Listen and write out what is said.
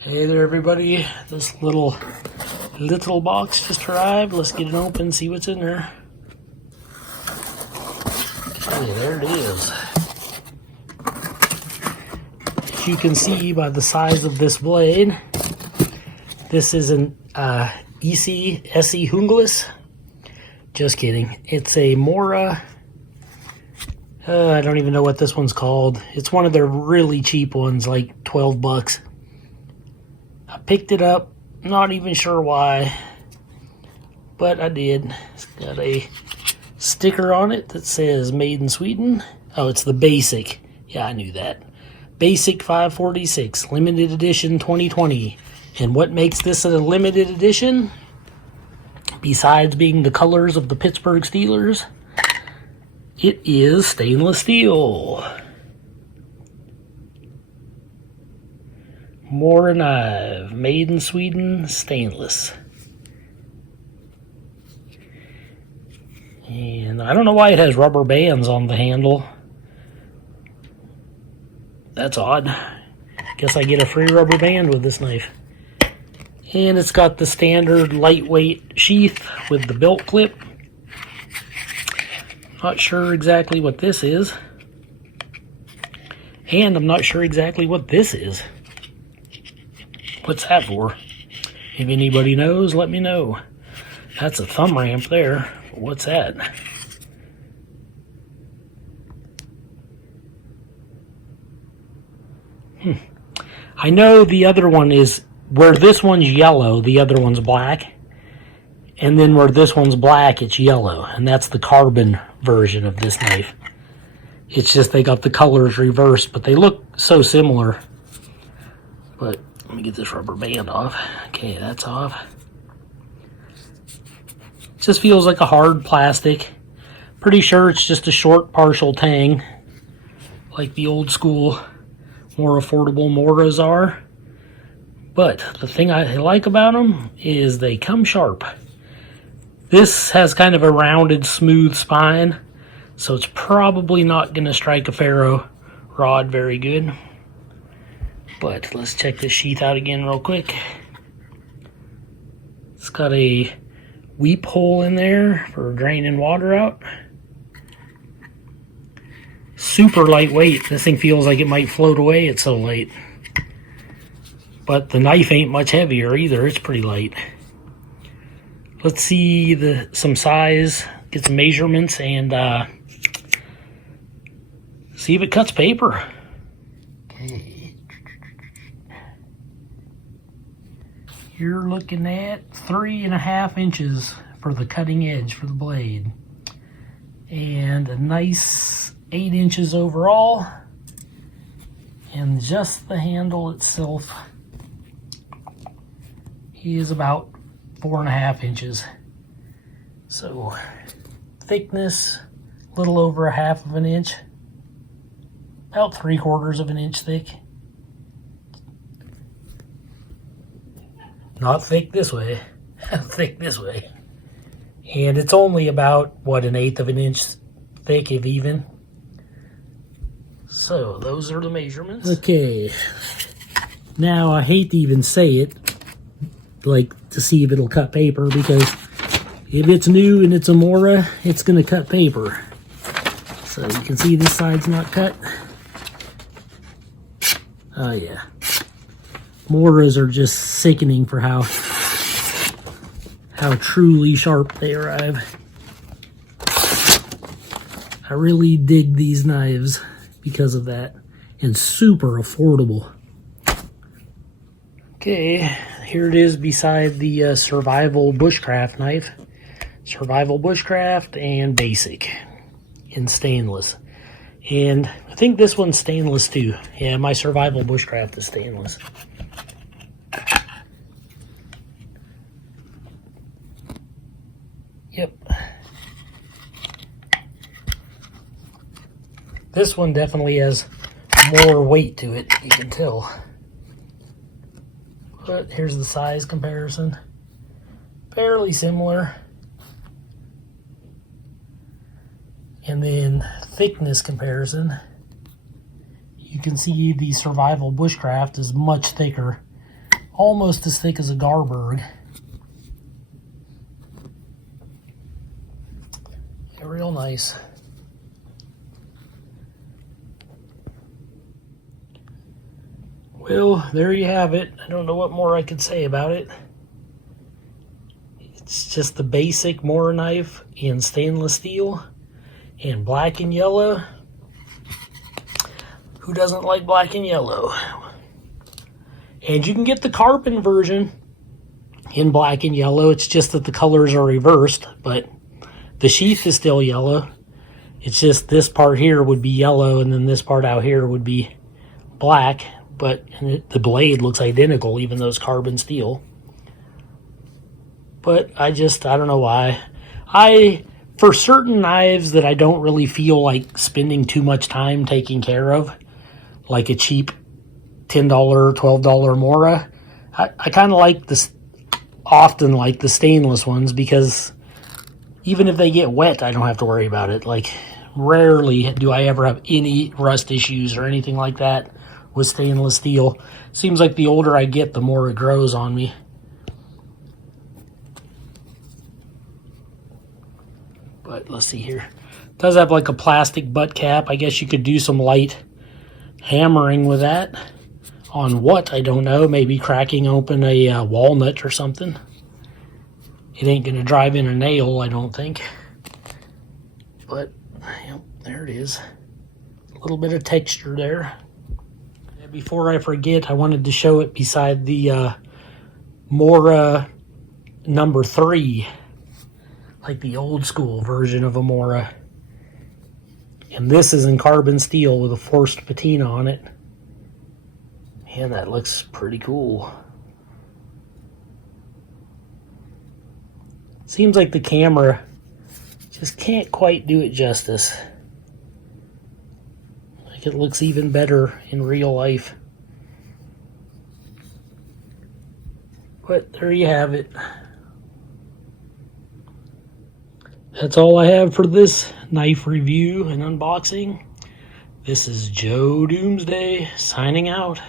Hey there everybody, this little box just arrived. Let's get it open, see what's in there. Okay, there it is. As you can see by the size of this blade, this is an EC SE Hunglis. Just kidding. It's a Mora. I don't even know what this one's called. It's one of their really cheap ones, like 12 bucks. I picked it up, not even sure why, but I did. It's got a sticker on it that says made in Sweden. Oh, it's the basic. Yeah, I knew that. Basic 546, limited edition 2020. And what makes this a limited edition? Besides being the colors of the Pittsburgh Steelers, it is stainless steel. Morakniv, made in Sweden, stainless. And I don't know why it has rubber bands on the handle. That's odd. Guess I get a free rubber band with this knife. And it's got the standard lightweight sheath with the belt clip. Not sure exactly what this is. And I'm not sure exactly what this is. What's that for? If anybody knows, let me know. That's a thumb ramp there. What's that? I know the other one is, where this one's yellow, the other one's black. And then where this one's black, it's yellow. And that's the carbon version of this knife. It's just they got the colors reversed, but they look so similar. But let me get this rubber band off. Okay, that's off. It just feels like a hard plastic. Pretty sure it's just a short partial tang, like the old school, more affordable Moras are. But the thing I like about them is they come sharp. This has kind of a rounded, smooth spine, so it's probably not going to strike a ferro rod very good. But let's check this sheath out again real quick. It's got a weep hole in there for draining water out. Super lightweight. This thing feels like it might float away. It's so light. But the knife ain't much heavier either. It's pretty light. Let's see some size, get some measurements, and see if it cuts paper. Okay. You're looking at 3.5 inches for the cutting edge for the blade. And a nice 8 inches overall. And just the handle itself is about 4.5 inches. So thickness, a little over 1/2 of an inch. About 3/4 of an inch thick. Not thick this way, thick this way. And it's only about, what, 1/8 of an inch thick, if even. So, those are the measurements. Okay. Now, I hate to even say it, like, to see if it'll cut paper, because if it's new and it's a Mora, it's going to cut paper. So, you can see this side's not cut. Oh, yeah. Moras are just sickening for how truly sharp they arrive. I really dig these knives because of that, and super affordable. Okay, here it is beside the Survival Bushcraft knife. Survival Bushcraft and Basic in stainless. And I think this one's stainless too. Yeah, my Survival Bushcraft is stainless. Yep. This one definitely has more weight to it, you can tell. But here's the size comparison. Fairly similar. And then thickness comparison. You can see the Survival Bushcraft is much thicker almost as thick as a Garberg. Yeah, real nice. Well, there you have it. I don't know what more I could say about it. It's just the basic Morakniv in stainless steel and black and yellow. Who doesn't like black and yellow? And you can get the carbon version in black and yellow. It's just that the colors are reversed, but the sheath is still yellow. It's just this part here would be yellow, and then this part out here would be black, but the blade looks identical, even though it's carbon steel. But I don't know why. For certain knives that I don't really feel like spending too much time taking care of, like a cheap $10, $12 Mora, I kind of like this, often like the stainless ones, because even if they get wet, I don't have to worry about it. Like, rarely do I ever have any rust issues or anything like that with stainless steel. Seems like the older I get, the more it grows on me. But let's see here. It does have like a plastic butt cap. I guess you could do some light hammering with that. On what, I don't know. Maybe cracking open a walnut or something. It ain't going to drive in a nail, I don't think. But, yep, there it is. A little bit of texture there. And before I forget, I wanted to show it beside the Mora number 3. Like the old school version of a Mora. And this is in carbon steel with a forced patina on it. And that looks pretty cool. Seems like the camera just can't quite do it justice. Like it looks even better in real life. But there you have it. That's all I have for this knife review and unboxing. This is Joe Doomsday signing out.